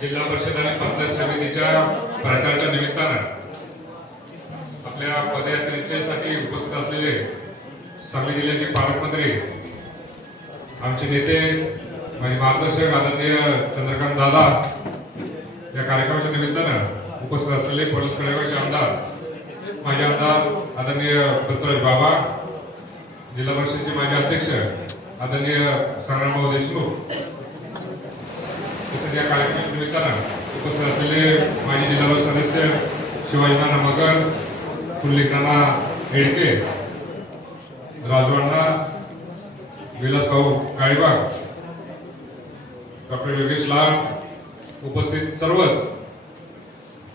जिल्हा परिषद आणि पंचायत समितीच्या प्रचाराच्या निमित्तानं आपल्या पदयात्रेसाठी उपस्थित असलेले सांगली जिल्ह्याचे पालकमंत्री, आमचे नेते, माझे मार्गदर्शक आदरणीय चंद्रकांत दादा, या कार्यक्रमाच्या निमित्तानं उपस्थित असलेले पोलीस कडेगावचे आमदार, माझे आमदार आदरणीय पृथ्वीराज बाबा, जिल्हा परिषदेचे माजी अध्यक्ष आदरणीय संग्रामभाऊ देशमुख, तसेच या कार्यक्रमाच्या निमित्तानं उपस्थित असलेले माजी जिल्हा सदस्य शिवाजीनाना मगर, कुल्लिकाना हेडके, राजवाडा, विलासभाऊ काळीबाग, डॉक्टर योगेश लाल, उपस्थित सर्वच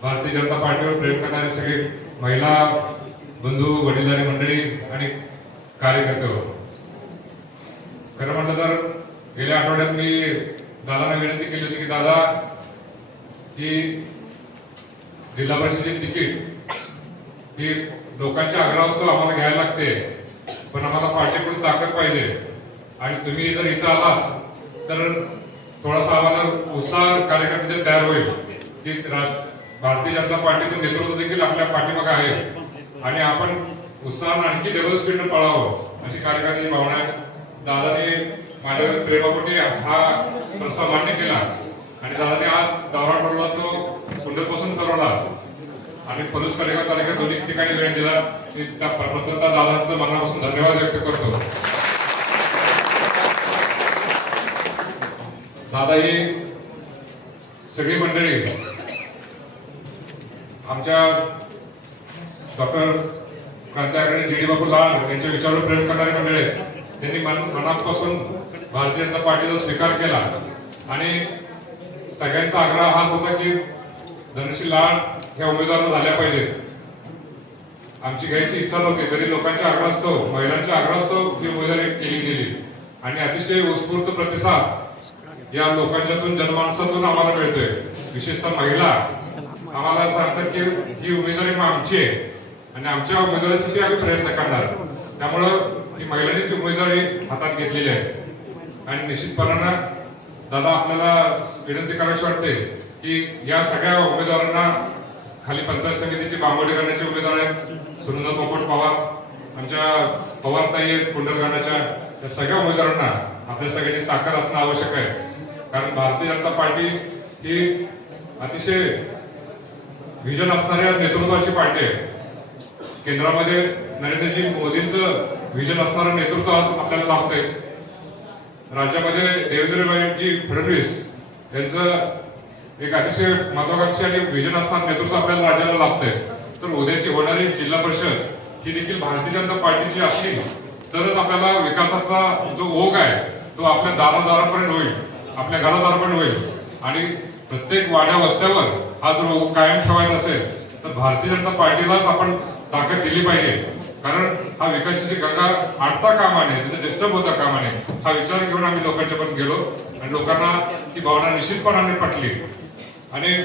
भारतीय जनता पार्टीवर प्रेम करणारे सगळे महिला बंधू, वडीलधारी मंडळी आणि कार्यकर्ते हो. खरं म्हटलं तर गेल्या आठवड्यात मी दादांना विनंती केली होती की दादा, ही जिल्हा परिषदेची तिकीट ही लोकांच्या आग्रहास्तव आम्हाला घ्यायला लागते, पण आम्हाला पार्टीकडून ताकद पाहिजे आणि तुम्ही जर इथं आलात तर थोडासा आम्हाला उत्साह कार्यकर्ते तयार होईल की भारतीय जनता पार्टीचं नेतृत्व देखील आपल्या पाठीमागे आहे आणि आपण उत्साहानं आणखी डबल स्पीडनं पळावं अशी कार्यकर्त्याची भावना आहे. दादाने माझ्यावर प्रेमापोटी हा प्रस्ताव मान्य केला आणि दादाने आज दौरा ठरवला, तो पुनर्वसन ठरवला आणि पोलीस कडेगाव तालुक्यात दोन्ही ठिकाणी वेळ दिला. मी त्या प्रथमतः दादांचं मनापासून धन्यवाद व्यक्त करतो. दादा ही सगळी मंडळी आमच्या डॉक्टर क्रांतिकारी जी डी बापू लाल यांच्या विचारावर प्रेम करणारी मंडळी, त्यांनी मनापासून भारतीय जनता पार्टीचा स्वीकार केला आणि सगळ्यांचा आग्रह हाच होता की धनश्री लाड ह्या उमेदवार झाल्या पाहिजेत. आमची घ्यायची इच्छा नव्हती, तरी लोकांच्या आग्रहास्तव, महिलांच्या आग्रहास्तव ही उमेदवारी केली गेली आणि अतिशय उत्स्फूर्त प्रतिसाद या लोकांच्यातून, जनमानसातून आम्हाला मिळतोय. विशेषतः महिला आम्हाला सांगतात की ही उमेदवारी आमची आहे आणि आमच्या उमेदवारीसाठी आम्ही प्रयत्न करणार. त्यामुळं ही महिलांनीच उमेदवारी हातात घेतलेली आहे आणि निश्चितपणानं दादा आपल्याला विनंती करायची वाटते की या सगळ्या उमेदवारांना, खाली पंचायत समितीची बांबोडी करण्याचे उमेदवार आहेत सुनंदा पोपट पवार, आमच्या पवारताई आहेत कुंडलगाण्याच्या, या सगळ्या उमेदवारांना आपल्या सगळ्यांची ताकद असणं आवश्यक आहे. कारण भारतीय जनता पार्टी ही अतिशय व्हिजन असणाऱ्या नेतृत्वाची पार्टी आहे. केंद्रामध्ये नरेंद्रजी मोदींचं व्हिजन असणारं नेतृत्व आज आपल्याला लाभतंय. राज्यामध्ये देवेंद्रजी फडणवीस यांचं एक अतिशय महत्वाकांक्षी आणि व्हिजन असणारं नेतृत्व आपल्याला राज्याला लाभतंय. तर उद्याची होणारी जिल्हा परिषद ही देखील भारतीय जनता पार्टीची असली तरच आपल्याला विकासाचा जो ओघ आहे तो आपल्या दारादारापर्यंत होईल. आपल्या घरात अर्पण होईल आणि प्रत्येक वाड्या वस्त्यावर हा जर योग कायम ठेवायचा असेल तर भारतीय जनता पार्टीलाच आपण ताकद दिली पाहिजे. कारण हा विकासाची गंगा आटता कामा नये, तिथे डिस्टर्ब होता कामा नये, हा विचार घेऊन आम्ही लोकांच्या पण गेलो आणि लोकांना ती भावना निश्चितपणाने पटली आणि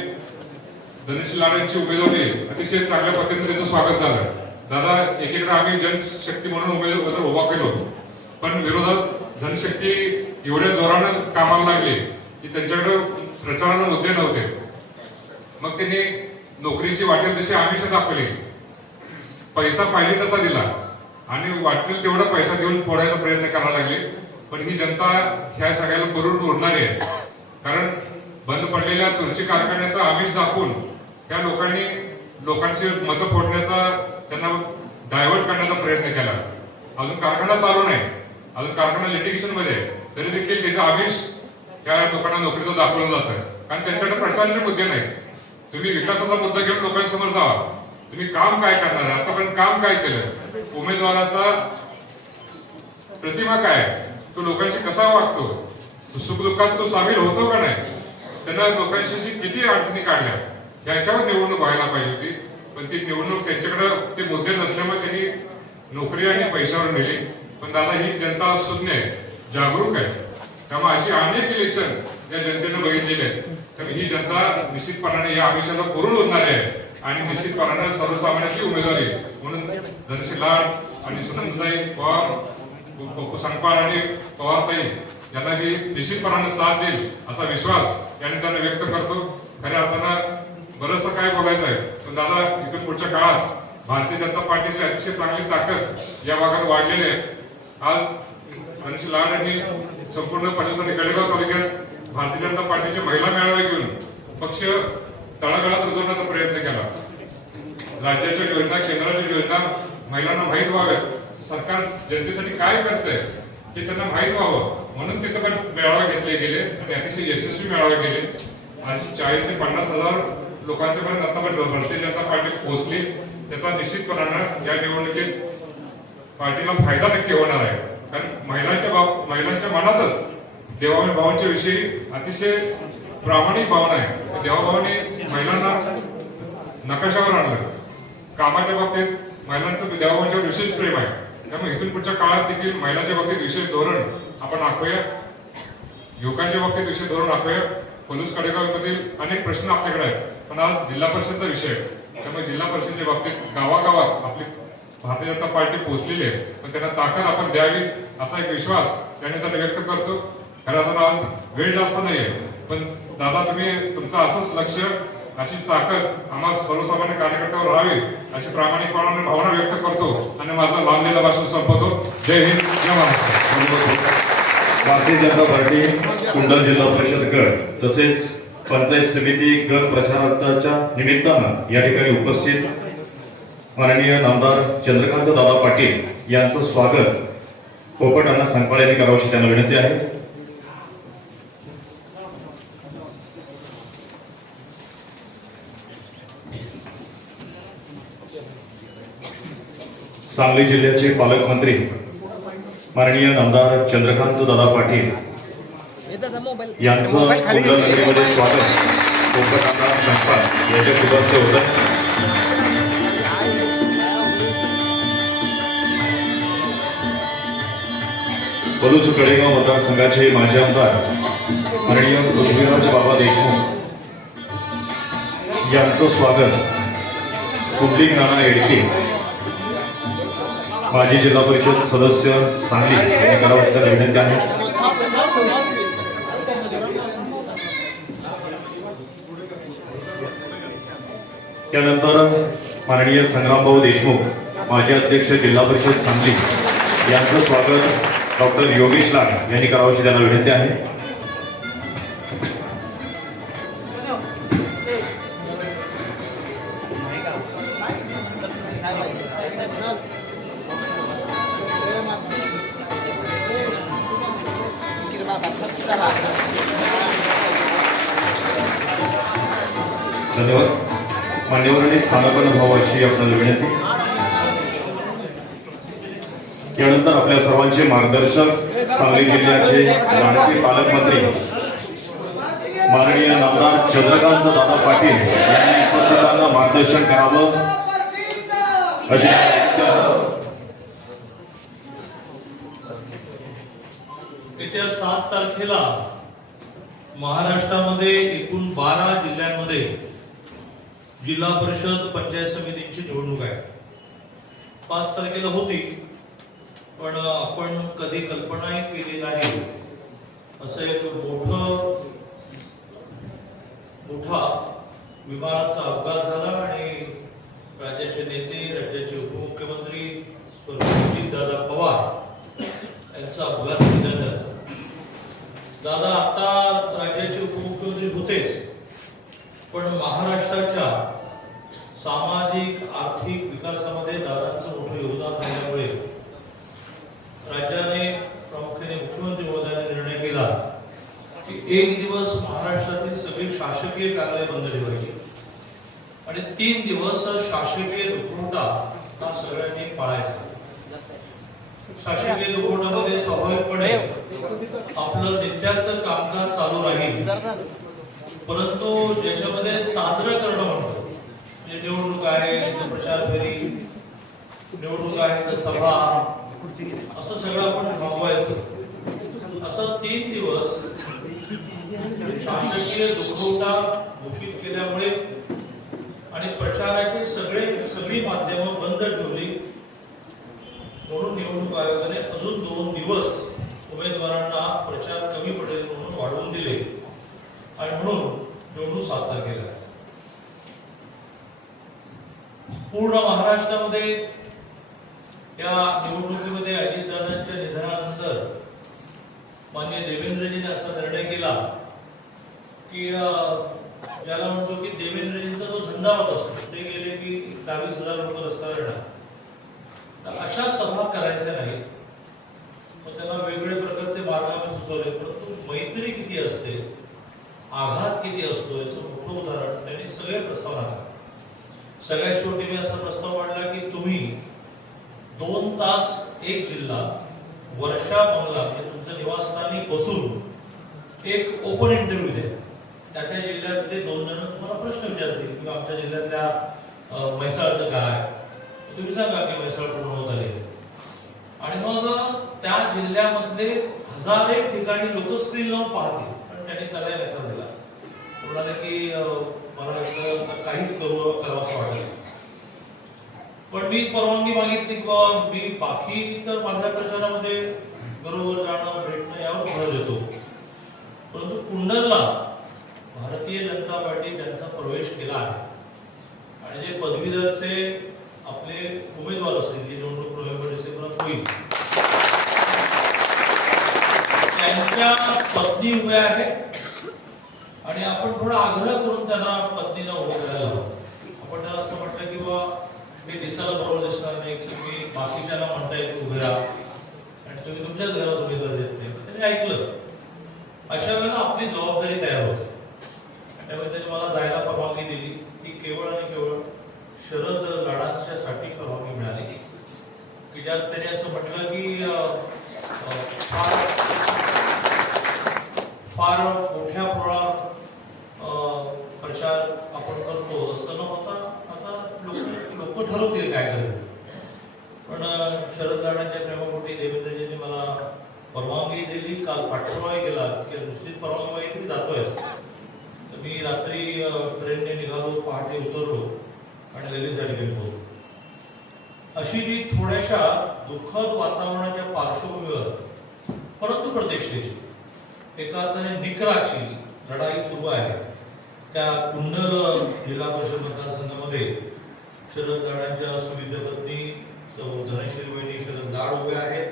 धनश्री लाडेंची उमेदवारी अतिशय चांगल्या पद्धतीने त्याचं स्वागत झालं. दादा, एकीकडे आम्ही जनशक्ती म्हणून उमेदवार उभा केलो, पण विरोधात जनशक्ती एवढ्या जोरानं कामाला लागली की त्यांच्याकडे प्रचाराला मुद्दे नव्हते. मग त्यांनी नोकरीची वाटेल तशी आमिष दाखवली, पैसा पाहिजे तसा दिला आणि वाटेल तेवढा पैसा देऊन फोडायचा प्रयत्न करायला लागले. पण ही जनता ह्या सगळ्याला बरोबर उरणार आहे. कारण बंद पडलेल्या तुळशी कारखान्याचा आमिष दाखवून त्या लोकांनी लोकांची मतं फोडण्याचा, त्यांना डायव्हर्ट करण्याचा प्रयत्न केला. अजून कारखाना चालू नाही, अजून कारखाना लिटिगेशन मध्ये, तरी देखील त्याचा आमिष त्या लोकांना नोकरीचं दाखवलं जातं. कारण त्यांच्याकडे प्रचाराचे मुद्दे नाही. तुम्ही विकासाचा मुद्दा घेऊन लोकांसमोर जावा, तुम्ही काम काय करणार, आतापर्यंत काम काय केलं, उमेदवाराचा प्रतिमा काय, तो लोकांशी कसा वागतो, सुखदुःखात तो सामील होतो का नाही, त्यांना लोकांशी किती अडचणी काढल्या, याच्यावर निवडणूक व्हायला पाहिजे होती. पण ती निवडणूक त्यांच्याकडे ते मुद्दे नसल्यामुळे त्यांनी नोकरी आणि पैशावर नेली. पण दादा, ही जनता सुज्ञ आहे, जागरूक आहे. त्यामुळे अशी अनेक इलेक्शन या जनतेनं बघितलेली आहेत. त्यामुळे ही जनता निश्चितपणाने या आमिषाला पुरून होणार आहे आणि निश्चितपणाने सर्वसामान्यांची उमेदवारी म्हणून धनश्री लाड आणि सुनंदाताई पवार, संगपाळ आणि पवारताई यांना ही निश्चितपणाने साथ देईल असा विश्वास या त्यांना व्यक्त करतो. खऱ्या अर्थानं बरंचसं काय बोलायचं आहे, पण दादा, इथून पुढच्या काळात भारतीय जनता पार्टीची अतिशय चांगली ताकद या भागात वाढलेली आहे. आज धनश्री लाड यांनी संपूर्ण पंचवीस गडेगाव तालुक्यात भारतीय जनता पार्टीचे महिला मेळावे घेऊन पक्ष तळागाळात रुजवण्याचा प्रयत्न केला. राज्याच्या योजना, केंद्राच्या योजना महिलांना माहीत व्हाव्यात, सरकार जनतेसाठी काय करतंय हे त्यांना माहीत व्हावं म्हणून तिथं पण मेळावे घेतले गेले आणि अतिशय यशस्वी मेळावे गेले. आज 40 ते 50 हजार लोकांच्यापर्यंत आतापर्यंत भारतीय जनता पार्टी पोहोचली. त्याचा निश्चितपणानं या निवडणुकीत पार्टीला फायदा नक्की होणार आहे. कारण महिलांच्या मनातच देवाभावांच्या विषयी अतिशय प्रामाणिक भावना आहे. देवाभावाने महिलांना नकाशावर आणलं. कामाच्या बाबतीत महिलांचं देवाभावांच्यावर विशेष प्रेम आहे. त्यामुळे इथून पुढच्या काळात देखील महिलांच्या बाबतीत विशेष धोरण आपण आखूया, युवकांच्या बाबतीत विशेष धोरण आखूया. पोलीस कडेगावमधील अनेक प्रश्न आपल्याकडे आहेत, पण आज जिल्हा परिषदचा विषय आहे. त्यामुळे जिल्हा परिषदेच्या बाबतीत गावागावात आपली भारतीय जनता पार्टी पोहोचलेली आहे, पण त्यांना ताकद आपण द्यावी असा एक विश्वास त्यांनी त्यांना व्यक्त करतो. खरं तर आज वेळ जास्त नाहीये, पण दादा, तुम्ही तुमचं असंच लक्ष, अशीच ताकद आम्हा सर्वसामान्य कार्यकर्त्यावर राहावी अशी प्रामाणिकपणाने भावना व्यक्त करतो आणि माझं लांबलेलं भाषण संपवतो. जय हिंद, जय महाराष्ट्र. भारतीय जनता पार्टी कुंडल जिल्हा परिषद गट तसेच पंचायत समिती गट प्रचाराच्या निमित्तानं या ठिकाणी उपस्थित माननीय नामदार चंद्रकांत दादा पाटील यांचं स्वागत पोपट अण्णा संगपाळ यांनी करावं अशी त्यांना विनंती आहे. सांगली जिल्ह्याचे पालकमंत्री माननीय नामदार चंद्रकांत दादा पाटील यांचं कुंडल नगरीमध्ये स्वागत पोपट अण्णा संगपाळ यांच्या शुभास्ते होतं. पलूस कडेगाव मतदारसंघाचे माजी आमदार माननीय पृथ्वीराज बाबा देशमुख यांचं स्वागत कुंडलिक नाना येडके माजी जिल्हा परिषद सदस्य सांगली यांनी करावं असं विनंती आहे. त्यानंतर माननीय संग्रामभाऊ देशमुख माजी अध्यक्ष जिल्हा परिषद सांगली यांचं स्वागत डॉक्टर योगेश लाड यांनी करावं अशी त्यांना विनंती आहे. धन्यवाद. मान्यवरांनी स्थानापन्न व्हावं अशी आपल्याला विनंती. यानंतर आपल्या सर्वांचे मार्गदर्शक सांगली जिल्ह्याचे लाडके पालकमंत्री माननीय नामदार चंद्रकांत दादा पाटील यांनी उपस्थितांना मार्गदर्शन करावं अशी येत्या 7 तारखेला महाराष्ट्रामध्ये एकूण 12 जिल्ह्यांमध्ये जिल्हा परिषद पंचायत समितींची निवडणूक आहे. 5 तारखेला होती, पण आपण कधी कल्पनाही केली नाही असं एक मोठा विमानाचा अपघात झाला आणि राज्याचे नेते, राज्याचे उपमुख्यमंत्री स्वर्गीय दादा पवार यांचा अपघात झाला. दादा आता राज्याचे उपमुख्यमंत्री होतेच, पण महाराष्ट्राच्या सामाजिक आर्थिक विकासामध्ये दादांचं मोठं योगदान राहिल्यामुळे राज्याने प्रामुख्याने मुख्यमंत्री महोदयांनी निर्णय केला की एक दिवस महाराष्ट्रातील सगळी शासकीय कार्यालय बंद ठेवायची आणि 3 दिवस शासकीय दुखवटा हा सगळ्यांनी पाळायचा. शासकीय दुखवट्यामध्ये स्वाभाविकपणे आपलं नित्याचं कामकाज चालू राहील, परंतु ज्याच्यामध्ये साजरं करणं म्हणतो म्हणजे निवडणूक आहे तर प्रचार फेरी, निवडणूक आहे तर सभा, असं सगळं आपण थांबवायचं. असं 3 दिवस शासकीय दुखवटा घोषित केल्यामुळे आणि प्रचाराची सगळी माध्यमं बंद ठेवली म्हणून निवडणूक आयोगाने अजून 2 दिवस उमेदवारांना प्रचार कमी पडेल म्हणून वाढवून दिले आणि म्हणून निवडणूक 7 तारखेला. पूर्ण महाराष्ट्रामध्ये या निवडणुकीमध्ये अजितदादांच्या निधनानंतर माननीय देवेंद्रजींनी असा निर्णय केला की ज्याला म्हणतो की देवेंद्रजींचा जो धंदावत असतो ते गेले की 22,000 लोक रस्त्यावर येणार, तर अशा सभा करायच्या नाही. मग त्यांना वेगवेगळ्या प्रकारचे मार्ग आम्ही सुचवले, परंतु मैत्री किती असते, आघात किती असतो याचं मोठं उदाहरण त्यांनी सगळे प्रस्ताव आणला. सगळ्यात शेवटी मी असा प्रस्ताव मांडला की तुम्ही 2 तास एक जिल्हा वर्षा बंगला म्हणजे तुमचं निवासस्थानी बसून एक ओपन इंटरव्ह्यू द्या. त्या जिल्ह्यातले 2 जण तुम्हाला प्रश्न विचारतील किंवा आमच्या जिल्ह्यातल्या म्हैसाळचं काय, तुम्ही सांगा की म्हैसाळ पूर्ण होत आले, आणि मग त्या जिल्ह्यामधले हजारे ठिकाणी लोक स्क्रीन लावून पाहतील. पण त्यांनी त्याला नकार दिला, म्हणाले की मला काहीच करावंसं वाटत नाही. पण मी परवानगी मागितली की बाबा मी बाकी तर माझ्या प्रचारामध्ये बरोबर जाणं भेटणं यावर भर देतो, परंतु कुंडलला भारतीय जनता पार्टी त्यांचा प्रवेश केला आहे आणि जे पदवीधरचे आपले उमेदवार असतील जी निवडणूक नोव्हेंबर-डिसेंबरात होईल त्यांच्या पत्नी उभ्या आहेत आणि आपण थोडा आग्रह करून त्यांना पत्नीला उभं करायला हवं. आपण त्याला असं म्हटलं की बाबा मी दिसायला बरोबर दिसणार नाही की तुम्ही बाकीच्याला म्हणताय की उभे राहा आणि तुम्ही तुमच्याच घरात उमेदवार देत नाही. त्यांनी ऐकलं. अशा वेळेला आपली जबाबदारी तयार होते. त्यामुळे त्यांनी मला जायला परवानगी दिली. ती केवळ आणि केवळ शरद लाडांच्यासाठी परवानगी मिळाली की ज्यात त्यांनी असं म्हटलं की फार मोठ्या प्रमाणात प्रचार आपण करतो असं न होता आता लोक ठरवतील काय करायचं. पण शरद लाडांच्या प्रेमापोटी देवेंद्रजींनी मला परवानगी दिली. काल पाठपुरावा केला की दुसरीच परवानगी माहिती की जातोय. तर मी रात्री ट्रेनने निघालो, पहाटे उतरलो आणि लगेच या ठिकाणी पोहोचलो. अशी जी थोड्याशा दुःखद वातावरणाच्या पार्श्वभूमीवर परंतु प्रतिष्ठेची एका अर्थाने निकराची लढाई सुरू आहे. त्या कुंडल जिल्हा परिषद मतदारसंघामध्ये शरद लाडांच्या सुविद्य पत्नी धनश्री वहिनी शरद लाड उभे आहेत.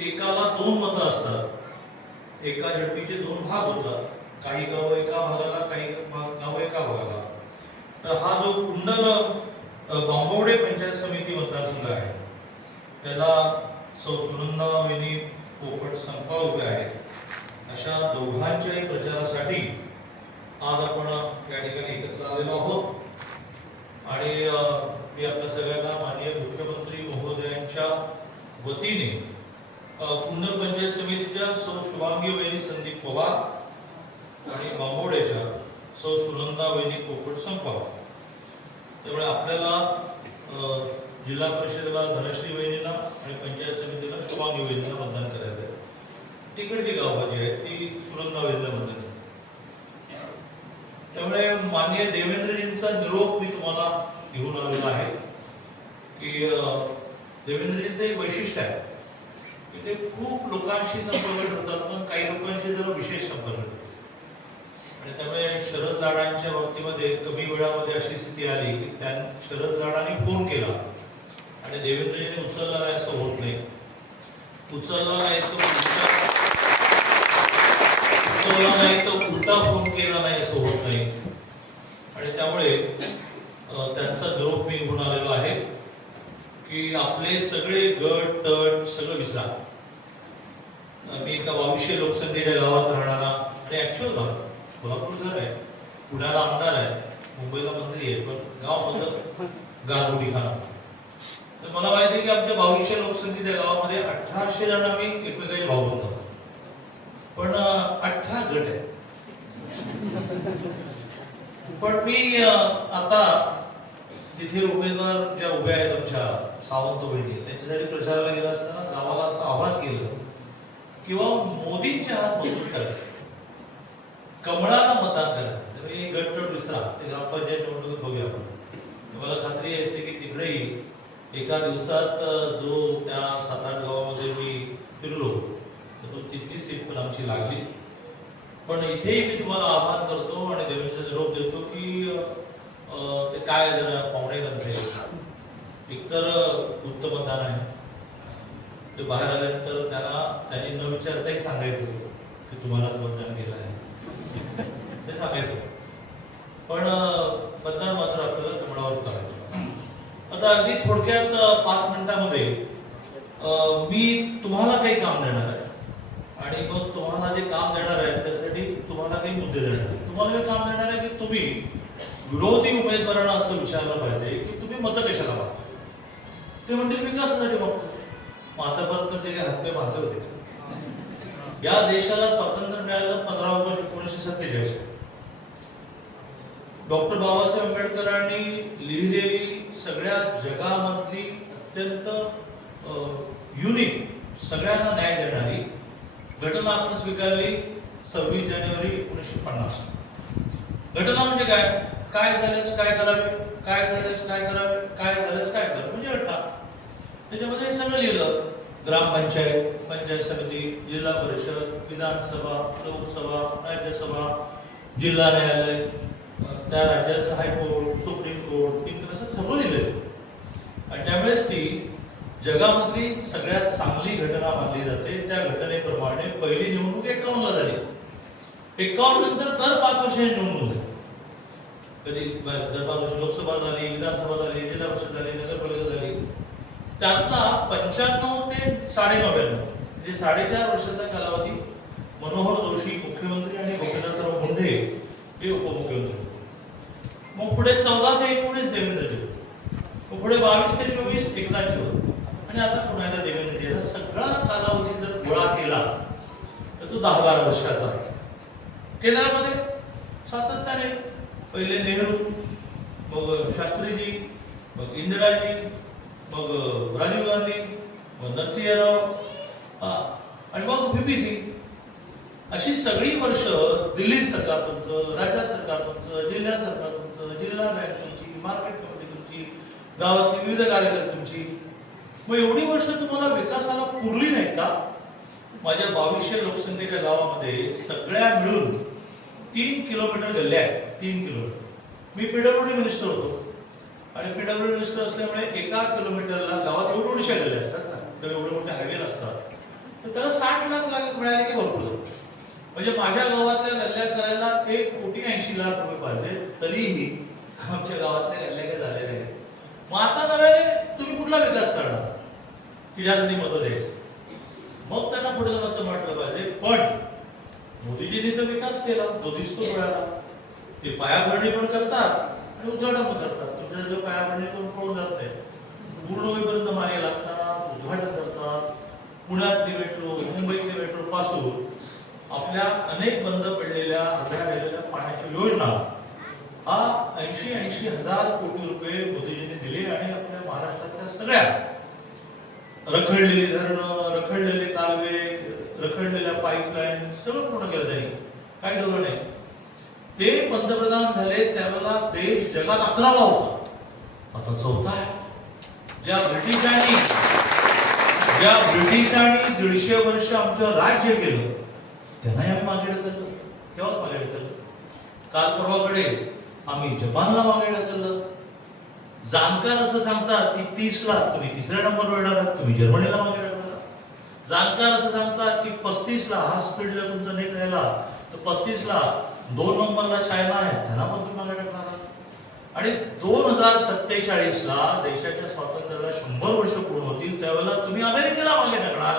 एकाला 2 मतं असतात. एका झडपीचे 2 भाग होतात. काही गाव एका भागाला, काही गाव एका भागाला. तर हा जो कुंडल बांबवडे पंचायत समिती मतदारसंघ आहे त्याला सुनंदा वहिनी पोपट संपा उभे आहेत. अशा दोघांच्याही प्रचारासाठी आज आपण या ठिकाणी एकत्र आलेलो आहोत आणि मी आपल्या सगळ्यांना माननीय मुख्यमंत्री महोदयांच्या वतीने कुंडल पंचायत समितीच्या शुभांगी वहिनी संदीप पवार आणि बांबोड्याच्या सौ सुनंदा वैदिक पोपट संपवा. त्यामुळे आपल्याला जिल्हा परिषदेला धनश्री वहिनीला आणि पंचायत समितीला शुभांगी वहिनीला मतदान करायचं आहे. तिकडची गावं जी आहेत ती सुनंदा वहिनीला मतदान करायचं. त्यामुळे माननीय देवेंद्रजींचा निरोप मी तुम्हाला घेऊन आलेला आहे की देवेंद्रजींचं एक वैशिष्ट्य आहे की ते खूप लोकांशी संपर्क ठेवतात, पण काही लोकांशी जरा विशेष संपर्क ठेवतात. आणि त्यामुळे शरद लाडांच्या बाबतीमध्ये कमी वेळामध्ये अशी स्थिती आली की शरद लाडांनी फोन केला आणि देवेंद्रजींनी उचलला नाही असं होत नाही. उचलला नाही तर उलटा फोन केला नाही असं होत नाही. आणि त्यामुळे त्यांचा निरोप मी घेऊन आलेलो आहे की आपले सगळे गट तट सगळं विसरा. मी एका 2200 लोकसंख्येच्या गावात राहणारा आणि ऍक्च्युअल गाव कोल्हापूर घर आहे, पुण्याला आमदार आहे, मुंबईला मंत्री आहे, पण गाव माझं गारगोटी खाना. तर मला माहिती आहे की आमच्या 2200 लोकसंख्येच्या गावामध्ये 1800 जण आम्ही एकमेकाचे भाऊ बनतो, पण 18 गट आहे. पण मी आता तिथे उमेदवार ज्या उभ्या आहेत आमच्या सावंत वहिनी त्यांच्यासाठी प्रचाराला गेला असताना गावाला असं आवाहन केलं किंवा मोदींच्या हात मजबूत करायचे, कमळाला मतदान करायचं. त्यामुळे गटतट विसरा, ते ग्रामपंचायत निवडणुकीत बघूया आपण. मला खात्री आहे की तिकडेही एका दिवसात जो त्या 7-8 गावामध्ये मी फिरलो तर तो तितकी सीट पण आमची लागली. पण इथेही मी तुम्हाला आवाहन करतो आणि देवेंद्रचा निरोप देतो की ते काय जरा पाहुणे त्यांचे एकतर उत्तम मतदान आहे, ते बाहेर आल्यानंतर त्यांनी न विचारताही सांगायचं की तुम्हाला मतदान केलं आहे ते सांगायचं. पण मतदान मात्र आपल्याला कमळावर करायचं. आता अगदी थोडक्यात 5 मिनिटांमध्ये मी तुम्हाला काही काम देणार आहे आणि मग तुम्हाला जे काम देणार आहे त्यासाठी तुम्हाला काही मुद्दे देणार आहे. तुम्हाला हे काम देणार आहे की तुम्ही विरोधी उमेदवारांना असं विचारलं पाहिजे की तुम्ही मतं कशाला मागता. ते म्हणतील विकासासाठी मागतो. आतापर्यंत ते काही हातपाय मारले होते. या देशाला स्वातंत्र्य मिळालं 15 ऑगस्ट 1947. डॉक्टर बाबासाहेब आंबेडकरांनी लिहिलेली सगळ्या जगामधली अत्यंत युनिक सगळ्यांना न्याय देणारी घटना आपण स्वीकारली 26 जानेवारी 1950. घटना म्हणजे काय? काय झाल्यास काय करावे, काय झाल्यास काय करावे, काय झाल्यास काय करावे म्हणजे घटना. त्याच्यामध्ये हे सगळं लिहिलं. ग्रामपंचायत, पंचायत समिती, जिल्हा परिषद, विधानसभा, लोकसभा, राज्यसभा, जिल्हा न्यायालय, त्या राज्याचं हायकोर्ट, सुप्रीम कोर्ट, असं सगळं लिहिलं. आणि त्यावेळेस ती जगामधली सगळ्यात चांगली घटना मानली जाते. त्या घटनेप्रमाणे पहिली निवडणूक 51 ला झाली. 51 नंतर दर 5 वर्षांची निवडणूक झाली. कधी दर 5 वर्ष लोकसभा झाली, विधानसभा झाली, जिल्हा परिषद झाली, नगरपालिका झाली. त्यातला 95 ते 99 म्हणजे 4.5 वर्षाचा कालावधी मनोहर जोशी मुख्यमंत्री आणि गोपीनाथराव मुंडे हे उपमुख्यमंत्री. मग पुढे 14 ते 19 देवेंद्रजी, मग पुढे 22 ते 24 एकनाथजी होते आणि आता पुन्हा एकदा देवेंद्रजी. हा सगळा कालावधी जर गोळा केला तर तो 10-12 वर्षाचा आहे. केंद्रामध्ये सातत्याने पहिले नेहरू, मग शास्त्रीजी, मग इंदिराजी, मग राजीव गांधी, मग नरसिंहराव आणि मग व्ही.पी. सिंग. अशी सगळी वर्ष दिल्ली सरकार तुमचं, राज्य सरकार तुमचं, जिल्हा सरकार तुमचं, जिल्हा बँक तुमची, मार्केट कमिटी तुमची, गावातली विविध कार्यकर्ते तुमची. मग एवढी वर्ष तुम्हाला विकासाला पुरली नाही का? माझ्या 2200 लोकसंख्येच्या गावामध्ये सगळ्या मिळून 3 किलोमीटर गल्ल्या आहेत. 3 किलोमीटर. मी पीडब्ल्यूडी मिनिस्टर होतो आणि पीडब्ल्यूडी मिनिस्टर असल्यामुळे 1 किलोमीटरला गावात एवढ्या गल्ल्या असतात ना, तर एवढे मोठे हायवे नसतात. तर त्याला 60 लाख लागत मिळाले की भरपूर झालं. म्हणजे माझ्या गावातल्या गल्ल्या करायला 1,80,00,000 रुपये पाहिजे, तरीही आमच्या गावातल्या गल्ल्या काही झालेल्या आहेत. मग आता नव्याने तुम्ही कुठला विकास करणार की ज्यासाठी मदत द्यायची? मग त्यांना पुढे जाऊन असं म्हटलं पाहिजे. पण मोदीजींनी तर विकास केला, जो दिसतो डोळ्याला. ते पायाभरणी पण करतात आणि उद्घाटन पण करतात. तुमच्या जो पायाभरणी करून पळून जात नाही, पूर्ण होईपर्यंत मागे लागतात, उद्घाटन करतात. पुण्यातली मेट्रो, मुंबईतली मेट्रो पासून आपल्या अनेक बंद पडलेल्या अर्ध्या राहिलेल्या पाण्याची योजना हा 80,000 कोटी रुपये मोदीजींनी दिले आणि आपल्या महाराष्ट्रातल्या सगळ्या रखडलेली धरणं, रखडलेले कालवे, रखडलेल्या पाईपलाईन सगळं पूर्ण केलं त्यांनी. काय ठेवलं नाही. ते पंतप्रधान झाले त्यावेळेला देश जगात 11वा होता, आता 4था आहे. ज्या ब्रिटिशांनी 150 वर्ष आमचं राज्य केलं त्यांनाही आम्ही मागे ढकललं. केव्हा मागे ढकललं? काल परवाकडे आम्ही जपानला मागे ढकललं. जाणकार असं सांगतात की 30ला तुम्ही 3ऱ्या नंबरवर येणार, तुम्ही जर्मनीला मागे ढकलला. जाणकार असं सांगतात की 35ला हा स्पीड जर तुमचा नेट राहिला तर 35ला 2 नंबरला चायना आहे, त्यांना पण तुम्ही मागे ढकलणार. आणि 2047ला देशाच्या स्वातंत्र्याला 100 वर्ष पूर्ण होतील त्यावेळेला तुम्ही अमेरिकेला मागे टाकणार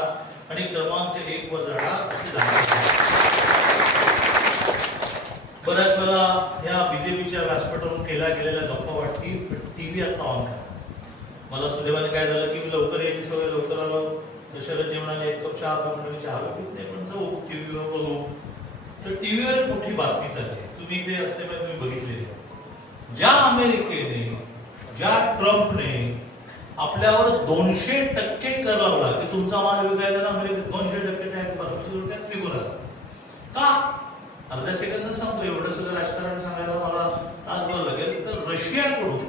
आणि क्रमांक 1 वर जाणार असे जाणकार. बऱ्याच वेळा या बीजेपीच्या व्यासपीठावरून केल्या गेलेल्या गप्पा वाटती टीव्ही आता ऑन करा. मला सुदैवाने काय झालं की मी लवकर यायची सवय, लवकर आलो. शरद जे म्हणाले 1 कप चहा म्हणजे चहा पित नाही पण जाऊ टीव्हीवर बघू. तर टीव्हीवर एक मोठी बातमी चालली, तुम्ही इथे असल्यामुळे तुम्ही बघितलेली. ज्या अमेरिकेने, ज्या ट्रम्पने आपल्यावर 200% कर लावला की तुमचा माल विकायला ना अमेरिकेत 200% टॅक्स भरपूर विकू नका. का? अर्ध्या सेकंद सांगतो. एवढं सगळं राजकारण सांगायला मला तासभर लागेल. तर रशियाकडून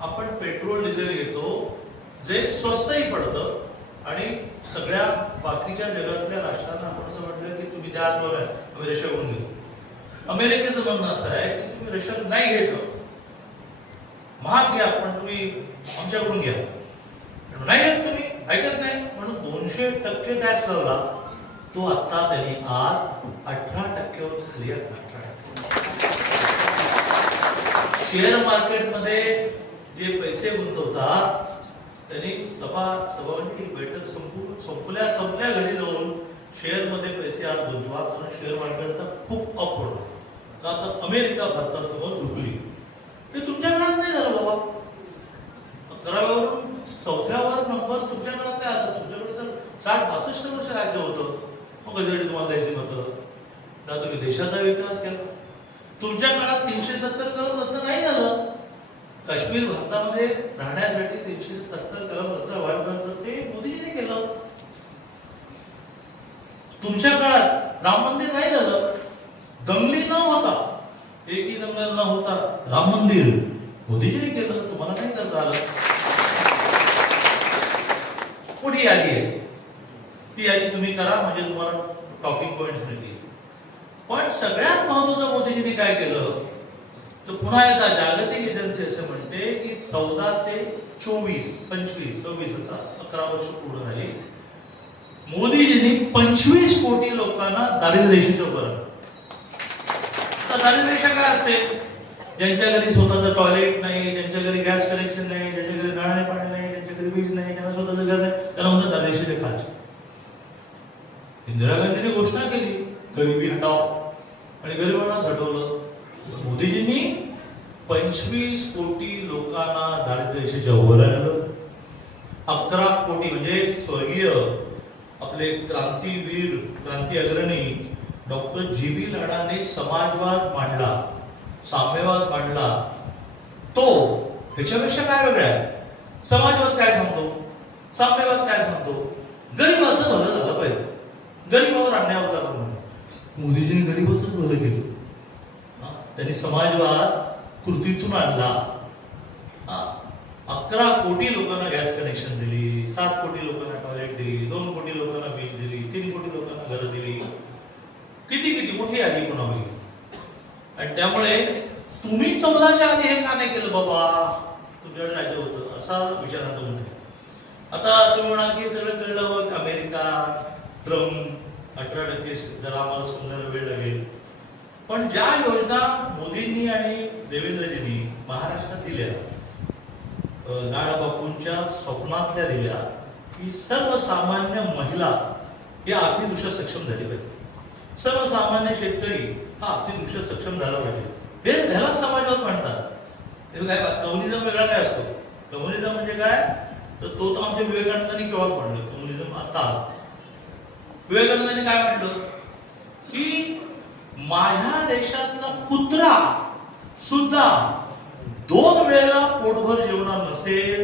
आपण पेट्रोल डिझेल घेतो जे स्वस्तही पडतं आणि सगळ्या बाकीच्या जगातल्या राष्ट्रांना आपण असं म्हटलं की तुम्ही द्या बघा आम्ही रशियाकडून घेतो. अमेरिकेचं म्हणणं असं आहे की तुम्ही रशियात नाही घ्यायचं, महाग घ्या पण तुम्ही आमच्याकडून घ्या. नाही घेत तुम्ही, ऐकत नाही म्हणून 200% टॅक्स लावला. तो आता त्यांनी आज 18%वर खाली 18%. शेअर मार्केटमध्ये जे पैसे गुंतवतात त्यांनी सभा म्हणजे एक बैठक संपल्या घरी जाऊन शेअर मध्ये पैसे आज गुंतवा, कारण शेअर मार्केटचा खूप अप होतो. आता अमेरिका भारतासमोर झुकली. ते तुमच्या काळात नाही झालं बाबा. 11व्यावरून 4थ्यावर नंबर तुमच्या काळात काय आला? तुमच्याकडे तर 60-62 वर्ष राज्य होतं. मग कधी तुम्हाला द्यायची मतं ना, तुम्ही देशाचा विकास केला. तुमच्या काळात 370 कलम रद्द नाही झालं. काश्मीर भारतामध्ये राहण्यासाठी 370 कलम रद्द व्हायला ते मोदीजीने केलं. तुमच्या काळात राम मंदिर नाही झालं. दंगली न होता, एकही दंगल न होता राम मंदिर मोदीजीने केलं. तुम्हाला नाही करता आलं. पुढे यादी आहे, ती यादी तुम्ही करा म्हणजे तुम्हाला टॉकिंग पॉइंट मिळतील. पण सगळ्यात महत्वाचं मोदीजींनी काय केलं तर पुन्हा एकदा जागतिक एजन्सी असं म्हणते की 14 ते 24, 25, 26 आता 11 वर्ष पूर्ण झाली. मोदीजींनी 25 कोटी लोकांना दारिद्र्य रेषेच्या वर. दारिद्र्य रेषा काय असते? ज्यांच्या घरी स्वतःचं टॉयलेट नाही, ज्यांच्या घरी गॅस कनेक्शन नाही, ज्यांच्या घरी नळाने पाणी नाही, ज्यांच्या घरी वीज नाही, ज्यांना स्वतःचं घर नाही, त्यांना म्हणतात दारिद्र्य रेषेच्या खालचे. इंदिरा गांधीने घोषणा केली गरिबी हटाव आणि गरिबांनाच हटवलं. मोदीजींनी 25 कोटी लोकांना दारिद्र्य रेषेच्या वर आणलं. 11 कोटी म्हणजे स्वर्गीय आपले क्रांतीवीर, क्रांती अग्रणी डॉक्टर जी.बी. लाडाने समाजवाद मांडला, साम्यवाद मांडला. तो ह्याच्यापेक्षा काय वेगळा आहे? समाजवाद काय सांगतो, साम्यवाद काय सांगतो? गरिबाचं भलं झालं पाहिजे, गरिबावर अन्याय होता म्हणून मोदीजींनी गरिबाचंच भलं केलं. त्यांनी समाजवाद कृतीतून आणला. 11 कोटी लोकांना गॅस कनेक्शन दिली, 7 कोटी लोकांना टॉयलेट दिली, 2 कोटी लोकांना वीज दिली, 3 कोटी लोकांना घरं दिली. किती मोठी यादी पुन्हा होईल. आणि त्यामुळे तुम्ही 14च्या आधी हे का नाही केलं बाबा, तुमच्याकडे राज्य होतं असा विचारायचा मुद्दा. आता तुम्ही म्हणाल की सगळं कळलं, अमेरिका, ट्रम्प, 18% जरा आम्हाला समजायला वेळ लागेल. पण ज्या योजना मोदींनी आणि देवेंद्रजींनी महाराष्ट्रात दिल्या, नाडाबापूंच्या स्वप्नातल्या दिल्या की सर्वसामान्य महिला या आर्थिकदृष्ट्या सक्षम झाली पाहिजे, सर्वसामान्य शेतकरी हा आर्थिकदृष्ट्या सक्षम झाला पाहिजे. हे ह्याला समाजवाद म्हणतात. हे काय कम्युनिझम वेगळा काय असतो? कम्युनिझम म्हणजे काय तर तो तर आमच्या विवेकानंदांनी केव्हा म्हणलं. कम्युनिझम आता विवेकानंदांनी काय म्हटलं की माझ्या देशातला कुत्रा सुद्धा 2 वेळेला पोटभर जेवणार नसेल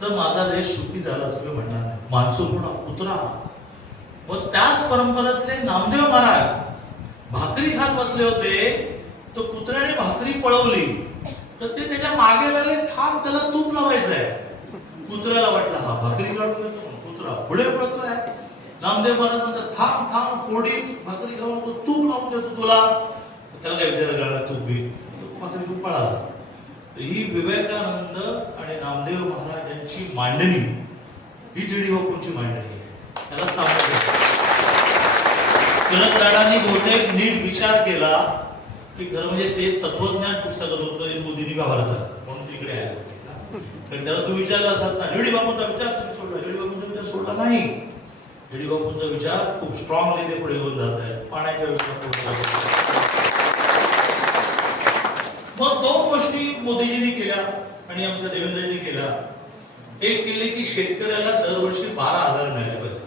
तर माझा देश सुखी झाला असं मी म्हणणार नाही. माणूस कुत्रा. मग त्याच परंपरेतले नामदेव महाराज भाकरी खात बसले होते, तर कुत्र्याने भाकरी पळवली तर ते त्याच्या मागे लागले, ठाम त्याला तूप लावायचंय. कुत्र्याला वाटलं हा भाकरी काढतो कुत्रा पुढे पळतोय. नामदेव महाराज म्हणतात थांब थांब, कोरडी भाकरी खाऊन तूप लावून देतो तुला. त्याला काय विचारायला लागला तूप बी, भाकरी तूप पळाला. ही विवेकानंद आणि नामदेव महाराज यांची मांडणी ही दीडी बापूंची मांडणी आहे. त्याला सामोरं दादांनी बहुतेक नीट विचार केला की खरं म्हणजे ते तत्वज्ञान पुस्तकात होतं मोदींनी का भारतात म्हणून तिकडे आहे. कारण त्याला तू विचारला असत ना दीडी बापूंचा विचार तुम्ही सोडला, दीडी बापूंचा विचार सोडला नाही. दीडी बापूंचा विचार खूप स्ट्रॉंगली ते पुढे घेऊन जात आहे. पाण्याच्या विचार मग 2 गोष्टी मोदीजींनी केल्या आणि आमच्या देवेंद्रजींनी केल्या. एक केले की शेतकऱ्याला दरवर्षी 12,000 मिळाले पाहिजे.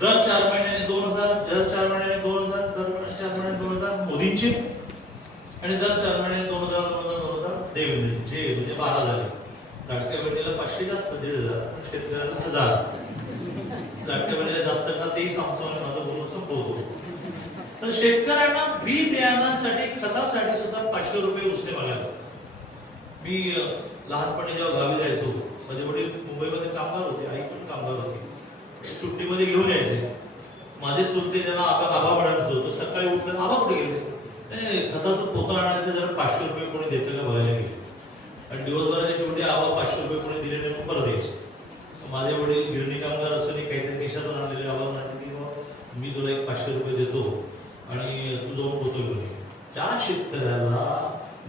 दर 4 महिन्याने 2,000, दर 4 महिन्याने 2,000, दर 4 महिन्याने 2,000 मोदींचे आणि दर 4 महिन्याने 2,000 देवेंद्रजींचे, म्हणजे 12,000. लाडक्या बहिणीला 500 जास्त, 1,500. शेतकऱ्याला 1,000. लाडक्या बहिणीला जास्त का तेही सांगतो आणि माझं बोलून संपवतो. तर शेतकऱ्यांना बी बियाणांसाठी खतासाठी सुद्धा 500 रुपये उसने मागायला. मी लहानपणी जेव्हा गावी जायचो, माझे वडील मुंबईमध्ये कामगार होते, आई पण कामगार होती. सुट्टीमध्ये घेऊन यायचे. माझे चुलते ज्यांना आबा म्हणायचं होतं, सकाळी उठलं आबा कुठे गेले, खताचं पोतं आणायचं जरा 500 रुपये कोणी देतं का बघायला गेले. आणि दिवसभराच्या शेवटी आबा 500 रुपये कोणी दिले नाही मग परत यायचे. माझे वडील गिरणी कामगार असं नाही, काहीतरी देशातून आणलेले आबा म्हणायचे की मी तुला एक 500 रुपये देतो आणि तू जाऊन पोतं घेऊन ये. त्या शेतकऱ्याला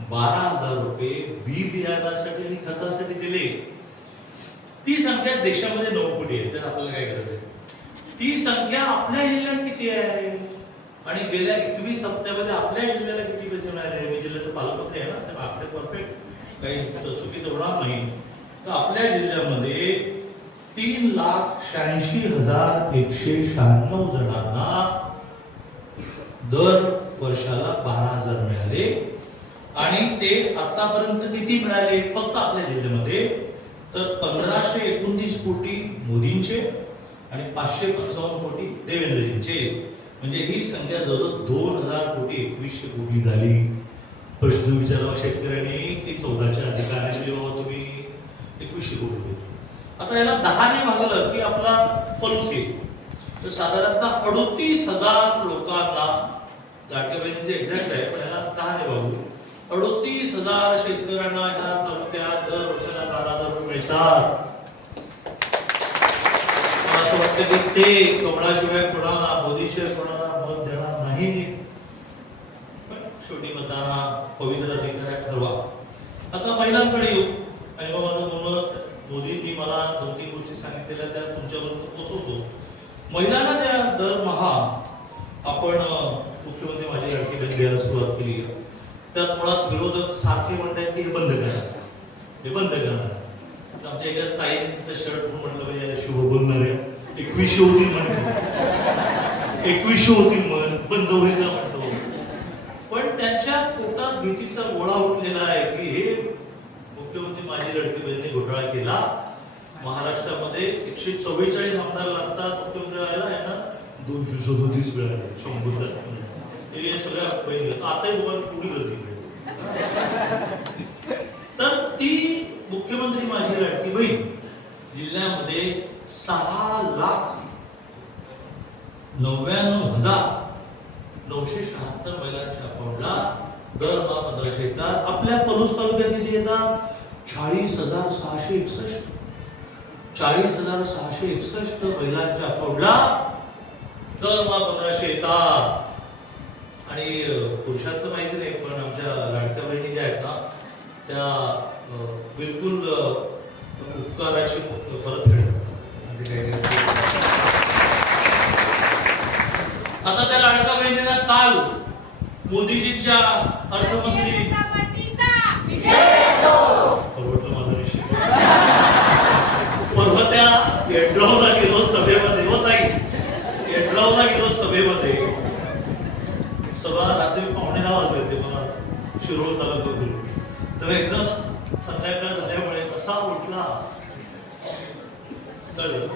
12,000 रुपये बी बियाणासाठी आणि खतासाठी दिले. ती संख्या देशामध्ये 9 कोटी आहे. तर आपल्याला काय करायचं, ती संख्या आपल्या जिल्ह्यात किती आहे आणि गेल्या 21 हप्त्यामध्ये आपल्या जिल्ह्याला किती पैसे मिळाले. मी जिल्ह्याचं पालकमंत्री आहे ना, तर आपले परफेक्ट काही चुकीचं होणार नाही. तर आपल्या जिल्ह्यामध्ये 3,86,196 जणांना दर वर्षाला 12,000 मिळाले. आणि ते आतापर्यंत किती मिळाले फक्त आपल्या जिल्ह्यामध्ये, तर 1,529 कोटी मोदींचे आणि 555 कोटी देवेंद्रजींचे. म्हणजे ही संख्या जवळजवळ 2,000 कोटी 2100 कोटी झाली. प्रश्न विचारावा शेतकऱ्यांनी की 14च्या अधिकाऱ्यांनी जेव्हा तुम्ही 2100 कोटी. आता याला 10ने भागलं की आपला पलूस येईल. तर साधारणतः 38,000 लोकांना, लाडक्या बहिणीचे एक्झॅक्ट आहे पण याला 10ने भागू, 38,000 शेतकऱ्यांना ह्या तालुक्यात दर वर्षाला 12,000 रुपये मिळतात. असं वाटतं की ते कमळाशिवाय कोणाला, मोदीशिवाय कोणाला मत देणार नाही. शेवटी मतदाना पवित्र अधिकार ठरवा. आता महिलांकडे येऊ आणि मग माझं म्हणणं मोदींनी मला 2-3 गोष्टी सांगितलेल्या त्या तुमच्यापर्यंत पोहोचवतो. महिलांना ज्या दरमहा आपण मुख्यमंत्री माझी लाडकी बहीण द्यायला सुरुवात केली, त्यात मुळात विरोधक सारखे म्हणतात की हे बंद करा, हे बंद करा. आमच्या एका ताईचं शर्ट म्हणून म्हटलं पाहिजे शुभ बोलणारे 2100 होतील म्हणतो, 2100 होतील म्हण, बंद होईल का म्हणतो. पण त्यांच्या पोटात भीतीचा गोळा उठलेला आहे की हे मुख्यमंत्री माझी लाडकी बहिणीने घोटाळा केला. महाराष्ट्रामध्ये 144 आमदार लागतात मुख्यमंत्री व्हायला, यांना 237 मिळाले. 100 हे सगळ्या बहिणी आताही तुम्हाला पुढे गर्दी तर ती मुख्यमंत्री माझी लाडकी बहीण जिल्ह्यामध्ये 6,99,976 महिलांच्या अकाउंटला दरमहा 1500 येतात. आपल्या पलूस तालुक्यात किती येतात? 40,661. 40,661 महिलांच्या अकाउंटला दरमहा 1500 येतात. आणि पुरुषांचं माहिती नाही पण आमच्या लाडक्या बहिणी ज्या आहेत ना त्या बिलकुल उपकाराची परतफेड. आता त्या लाडक्या बहिणीला काल मोदीजींच्या अर्थमंत्री परवा त्या येड्रावला गेलो सभेमध्ये, हो ताई, येड्रावला गेलो सभेमध्ये संध्याकाळ झाल्यामुळे कसा उठला कळलं?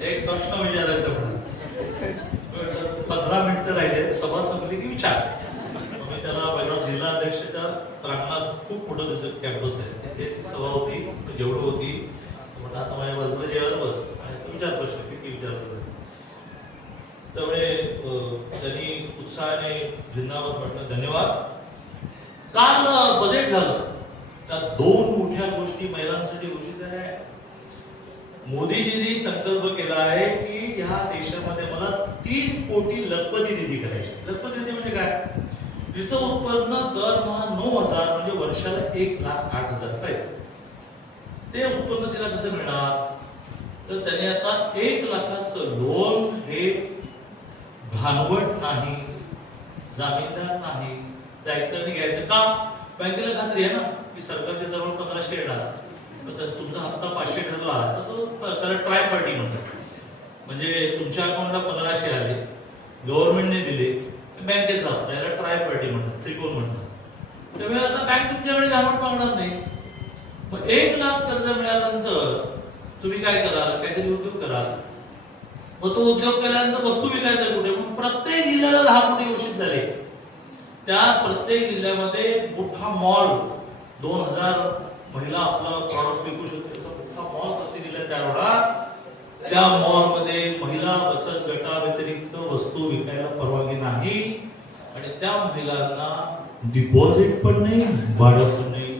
एक प्रश्न विचारायचा म्हणून 15 मिनिटं राहिले, सभा संपली की विचार. मी त्याला पहिला जिल्हा अध्यक्षाच्या प्रांगणात खूप मोठं त्याचं कॅम्पस आहे, तिथे ती सभा होती, जेवढं होती म्हटलं आता माझ्या बाजूला जेवायला बस आणि तू विचार प्रश्न किती विचारतो. त्यामुळे त्यांनी उत्साहाने जिंदाबाद म्हटलं. धन्यवाद. काल बजेट झालं, त्या 2 मोठ्या गोष्टी महिलांसाठी घोषित झाल्या आहेत. मोदीजींनी संकल्प केला आहे की या देशामध्ये मला 3 कोटी लखपती निधी करायची. लखपती निधी म्हणजे काय? तिचं उत्पन्न दरमहा 9,000 म्हणजे वर्षाला 1,08,000 पाहिजे. ते उत्पन्न तिला कसं मिळणार? तर त्याने आता 1 लाखाचं लोन हे भांडवल नाही, जामीनदार नाही, जायचं आणि घ्यायचं का? बँकेला खात्री आहे ना की सरकारच्या जवळ 1500 येणार, तर तुमचा हप्ता 500 ठरला तर तो त्याला ट्राय पार्टी म्हणतात. म्हणजे तुमच्या अकाउंटला 1500 आले, गव्हर्नमेंटने दिले, बँकेचा हप्ता, याला ट्राय पार्टी म्हणतात, त्रिकोण म्हणतात. त्यामुळे आता बँक तुमच्याकडे जावट मागणार नाही. मग 1 लाख कर्ज मिळाल्यानंतर तुम्ही काय कराल? काहीतरी उद्योग कराल. मग तो उद्योग केल्यानंतर वस्तू विकायचा कुठे? मग प्रत्येक जिल्ह्याला 10 कोटी घोषित झाले. त्या प्रत्येक जिल्ह्यामध्ये मोठा मॉल, 2000 महिला आपला प्रॉडक्ट विकू शकते, मोठा मॉल प्रत्येक जिल्ह्यात तयार होणार. त्या मॉलमध्ये महिला बचत गटा व्यतिरिक्त वस्तू विकायला परवानगी नाही आणि त्या महिलांना डिपॉझिट पण नाही, भाडं पण नाही.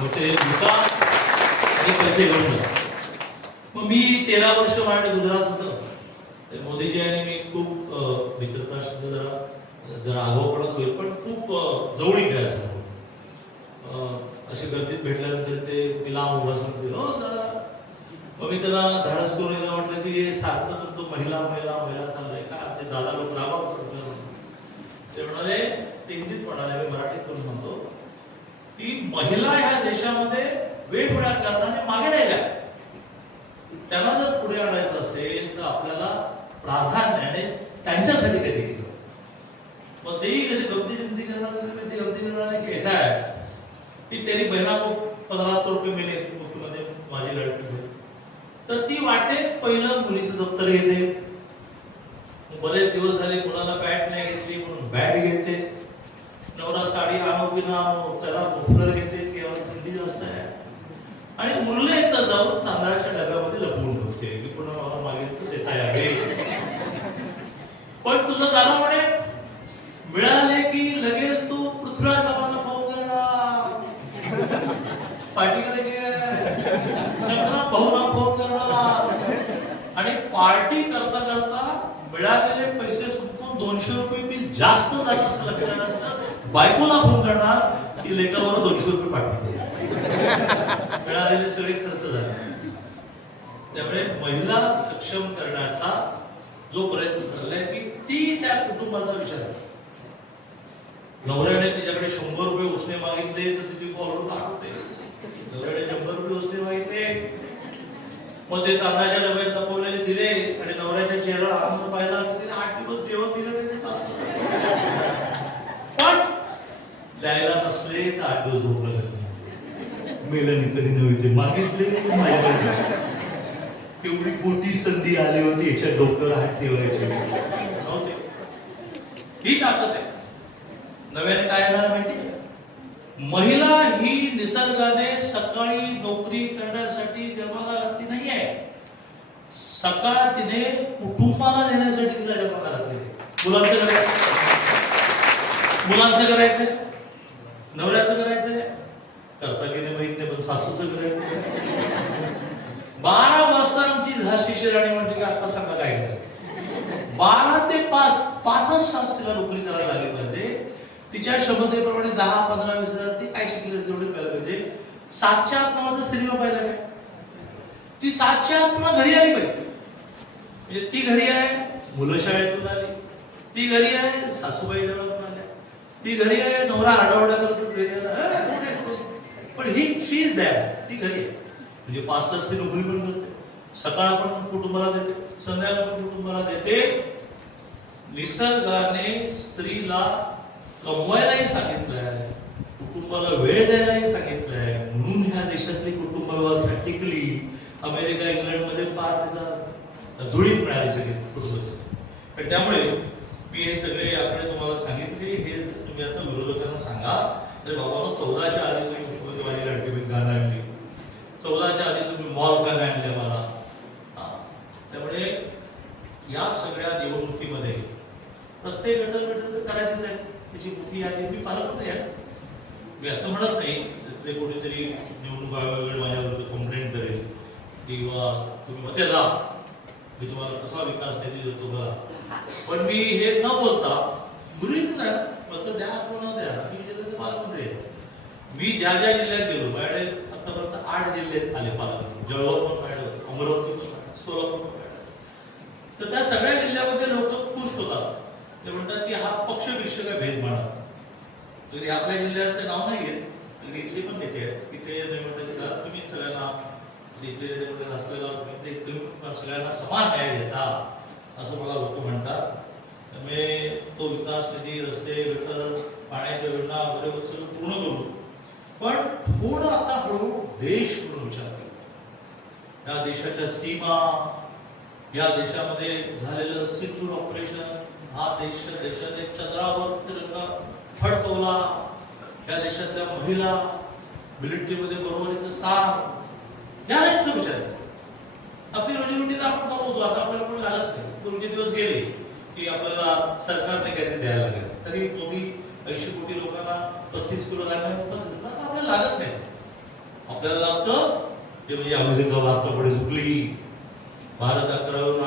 मग ते विकास आणि पैसे घेऊन. मग मी 13 वर्ष माझ्या गुजरात होतं. मोदीजी आणि मी खूप मित्रता शब्द जरा आगाऊपणाच होईल पण खूप जवळीक आहे असं. अशी गर्दीत भेटल्यानंतर ते मी लांब उभा सांगतील, हो जरा. मग मी त्याला धाडस करून एकदा म्हटलं की सारखं तो महिला महिला महिला चाललंय का? ते दादा लोक रागावतात. ते म्हणाले, ते हिंदीत म्हणाले, मी मराठीत करून म्हणतो की महिला ह्या देशामध्ये वेगवेगळ्या कारणाने मागे राहिल्या. त्याला जर पुढे आणायचं असेल तर आपल्याला प्राधान्याने त्यांच्यासाठी काही केलं. मग तेही कसे गमती जमती करणार की ऐसा है की तेरी बहना को 1500 रुपये मिले मुख्यमंत्री माझी लड़की. तर ती वाटेत पहिलं मुलीचं दप्तर घेते. बरेच दिवस झाले मुलाला बॅट नाही घेतली म्हणून बॅट घेते. नवरा साडी आणो की ना आणो त्याला मुफलर घेते की थंडी जास्त आहे. आणि उरले तर जाऊन तांदळाच्या डब्यामध्ये लपवून ठेवते की पुन्हा मला मागितलं देता यावे. पण तुझं गाणं म्हणे मिळाले की लगेच तू पृथ्वीराज बाबांना फोन करणार, पार्टी करायची सगळा पाहुणा फोन करणार आणि पार्टी करता करता मिळालेले पैसे सुटून 200 रुपये बिल जास्त जात असं लक्षात बायकोला फोन करणार की लेकावर 200 रुपये पाठवते. मिळालेले सगळे खर्च झाले. त्यामुळे महिला सक्षम करण्याचा जो प्रयत्न चाललाय की ती त्या कुटुंबाचा विचार. नवऱ्याने तिच्याकडे 100 रुपये उसने मागितले तर तिची कॉलर दाखवते. नवऱ्याने 100 रुपये उसने मागितले, मग ते तांदळाच्या डब्यात लपवलेले दिले आणि नवऱ्याच्या चेहरा आनंद पाहिला की तिने 8 दिवस जेवण दिलं नाही. पण द्यायला नसले तर 8 दिवस झोपलं मेल्याने कधी नव्हे ते मागितले. एवढी मोठी संधी आली होती याच्या डोक्याला हात ठेवायचे नव्हते. ही ताकद आहे. नव्याने काय येणार माहिती? महिला ही निसर्गाने सकाळी नोकरी करण्यासाठी जन्माला घातली नाही आहे. सकाळ तिने कुटुंबाला देण्यासाठी तिला जन्माला घातली. मुलांचं करायचं, मुलांचं करायचंय, नवऱ्याचं करायचंय, करता गेले माहित नाही पण सासूचं करायचंय. 12 वाजता आमची झाशीची राणी म्हणते की आता सांगा काय करायचं. 12 ते 5 5च तास तिला नोकरी करायला लागली पाहिजे. तिच्या क्षमतेप्रमाणे 10, 15, 20 हजार ती काय शिकली तेवढे पाहिलं पाहिजे. 7च्या आत नावाचा सिनेमा पाहिला काय? ती 7च्या आत पुन्हा घरी आली पाहिजे. म्हणजे ती घरी आहे, मुलं शाळेतून आली, ती घरी आहे, सासूबाई जवळून आल्या, ती घरी आहे, नवरा आरडाओरडा करतो घरी आला. पण ही शी इज देअर, ती घरी आहे. म्हणजे 5 तास ती नोकरी पण करते, सकाळ पण कुटुंबाला देते, संध्याकाळ पण कुटुंबाला देते. निसर्गाने स्त्रीला कमवायलाही सांगितलंय, कुटुंबाला वेळ द्यायलाही सांगितलंय. म्हणून ह्या देशातली कुटुंब व्यवस्था टिकली. अमेरिका इंग्लंडमध्ये फार त्याचा धुळीत मिळाली सगळे कुटुंब. त्यामुळे मी हे सगळे आकडे तुम्हाला सांगितले. हे तुम्ही आता विरोधकांना सांगा, तर बाबा 14च्या आधी तुम्ही माझी लाडकी बहीण का नाही आणली, 14च्या आधी तुम्ही मॉल का नाही आणले मला. त्यामुळे या सगळ्या निवडणुकीमध्ये रस्ते गटर करायचे आहे, त्याची मोठी यादी मी पालक आहे. मी असं म्हणत नाही तिथले कोणीतरी निवडणूक आयोगाकडे माझ्या विरुद्ध कंप्लेंट करेल किंवा तुम्ही मते द्या, मी तुम्हाला कसा विकास निधी देतो बघा. पण मी हे न बोलता मुलीच नाही मत द्या किंवा न द्या, मी जिल्ह्याचे पालकमंत्री आहे. मी ज्या ज्या जिल्ह्यात गेलो, माझ्याकडे आतापर्यंत 8 जिल्ह्यात आले पालकमंत्री. जळगाव पण पाहिलं, अमरावती पण पाहिलं, सोलापूर पण पाहिलं. तर त्या सगळ्या जिल्ह्यामध्ये लोक खुश होतात. ते म्हणतात की हा पक्ष विषय काय भेद मानत. तरी आपल्या जिल्ह्यात ते नाव नाही घेत, इथले पण नेते आहेत की ते म्हणतात तुम्ही सगळ्यांना इथले असलेला तुम्ही सगळ्यांना समान न्याय देता असं मला लोक म्हणतात. त्यामुळे तो विकास निधी, रस्ते, गटर, पाण्याच्या योजना वगैरे सगळं पूर्ण करू. पण थोडं आता हळूहळू देश म्हणून विचार करू. या देशाच्या सीमा, या देशामध्ये झालेलं सिंदूर ऑपरेशन, हा देशाने चंद्रावर तिरंगा फडकवला, या देशातल्या महिला मिलिटरीमध्ये बरोबरीचं स्थान, या नाहीच विचार. आपली रोजीरोटी तर आपण कमवतो, आता आपल्याला पण लागत नाही. पूर्वीचे दिवस गेले की आपल्याला सरकारने काहीतरी द्यायला लागेल. तरी तुम्ही 80 कोटी लोकांना 35 किलो धान्य आपल्याला लागत नाही. आपल्याला लागतं ते म्हणजे अमेरिका भारतापुढे झुकली, भारत 11वरून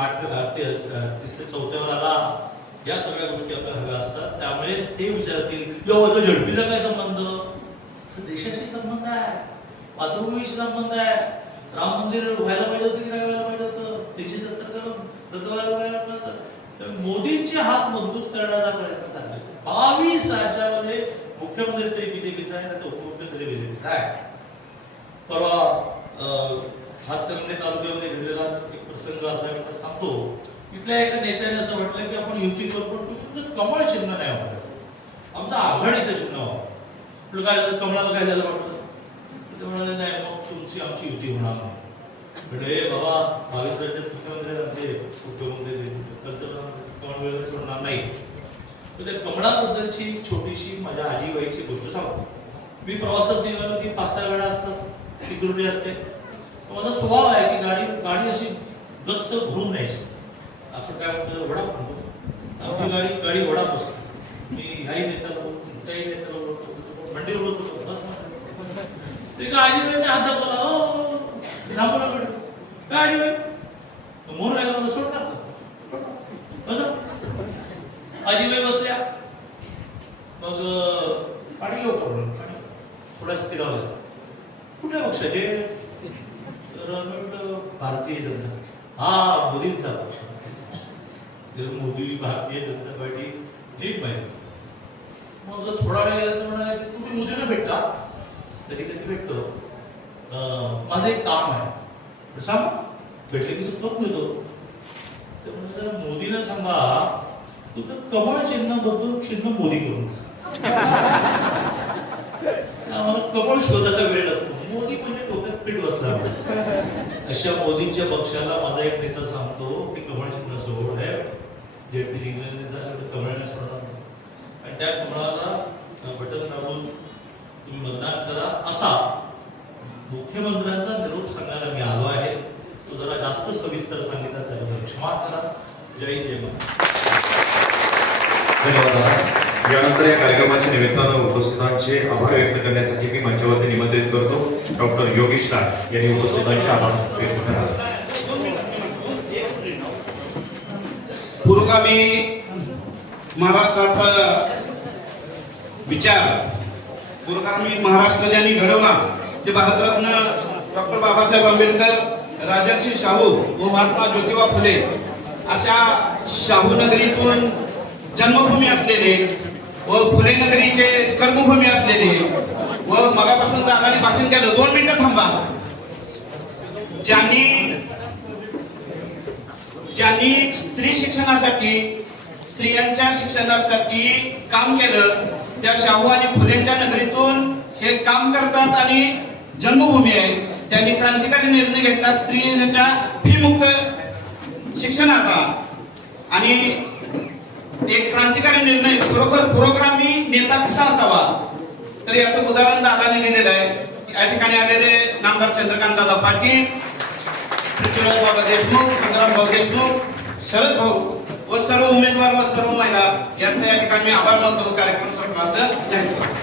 4थ्यावर आला, या सगळ्या गोष्टी आपल्याला हव्या असतात. त्यामुळे ते विचारतील झडपीचा काय संबंध, देशाशी संबंध आहे, मातृभूमीशी संबंध आहे. राम मंदिर व्हायला पाहिजे होतं की नाही व्हायला पाहिजे होतं, त्याची रद्द व्हायला पाहिजे होतं. मोदींचे हात मजबूत करण्याचा प्रयत्न चालला. 22 राज्यामध्ये मुख्यमंत्री तरी बीजेपीचा आहे, तर उपमुख्यमंत्री बीजेपीचा आहे. परवा हातकणंगले तालुक्यामध्ये घडलेला एक प्रसंग आता सांगतो. तिथल्या एका नेत्याने असं म्हटलं की आपण युती करू, पण कमळ चिन्ह नाही वापरत, आमचं आघाडीचं चिन्ह वापरत. काय झालं, कमळाला काय झालं वाटलं, ते म्हणाले नाही मग तुमची आमची युती होणार नाही. म्हणजे बाबा 22 राज्यात मुख्यमंत्री आमचे मुख्यमंत्री कमळ सोडणार नाही. तर त्या कमळाबद्दलची छोटीशी माझ्या आजीबाईची गोष्ट सांगतो. मी प्रवासात निघालो की 5-6 गाड्या असतात, सिक्युरिटी असते. माझा स्वभाव आहे की गाडी अशी गच्च भरून न्यायची. आपण काय म्हणतो वडा म्हणतो, आमची गाडी वडा बसते. मी ह्याही नेत्याला त्याही नेत्याला मंडीवर बसतो बस ते का आजीबाईने हात दाखवला काय आजीबाई मोर नाही करत सोडणार कसं. आजीबाई बसल्या, मग पाणी घेऊ थोडा स्थिरावला. कुठल्या पक्षाचे, तर भारतीय जनता. हा मोदींचा पक्ष. मोदी भारतीय जनता पार्टी नीट माहिती. मग थोडा वेळ म्हणाले तुम्ही मोदीला भेटता, कधी कधी भेटतो, माझं एक काम आहे सांग, भेटले की करून देतो. तर म्हणजे मोदीला सांगा तुझं कमळ चिन्ह बदलून चिन्ह मोदी करून आम्हाला कमळ शोधायला वेळ लागतो. मोदी म्हणजे डोक्यात पीठ बसला. अशा मोदींच्या पक्षाला माझा एक नेता सांगतो की कमळ चिन्ह सोड आहे, जेपी कमळाने सोडणार नाही. आणि त्या कमळाला बटन दाबून तुम्ही मतदान करा असा मुख्यमंत्र्यांचा निरोप सांगायला मी आलो आहे. तो जरा जास्त सविस्तर सांगितला त्याबद्दल क्षमा करा. जय जय महाराज. धन्यवाद. यानंतर या कार्यक्रमाच्या निमित्तानं उपस्थितांचे आभार व्यक्त करण्यासाठी मी मंचावरती निमंत्रित करतो डॉक्टर योगेश नाथ यांनी उपस्थितांचे आभार व्यक्त करावे. पुरोगामी महाराष्ट्राचा विचार, पुरोगामी महाराष्ट्र ज्यांनी घडवला ते भारतरत्न डॉक्टर बाबासाहेब आंबेडकर, राजर्षी शाहू व महात्मा ज्योतिबा फुले अशा शाहू नगरीतून जन्मभूमी असलेले व फुले नगरीचे कर्मभूमी असलेले व मगापासून दादाने भाषण केलं, 2 मिनिटं थांबा. ज्यांनी स्त्री शिक्षणासाठी, स्त्रियांच्या शिक्षणासाठी काम केलं त्या शाहू आणि फुलेंच्या नगरीतून हे काम करतात आणि जन्मभूमी आहे. त्यांनी क्रांतिकारी निर्णय घेतला स्त्रियांच्या फी मुक्त शिक्षणाचा आणि एक क्रांतिकारी निर्णय खरोखर पुरोगामी नेता कसा असावा तर याचं उदाहरण दादाने दिलेलं आहे. या ठिकाणी आलेले नामदार चंद्रकांत दादा पाटील, पृथ्वीराज बाबा देशमुख, संग्राम भाऊ देशमुख, शरद भाऊ व सर्व उमेदवार व सर्व महिला यांचा या ठिकाणी मी आभार मानतो. कार्यक्रम संपला असं जाहीर करतो.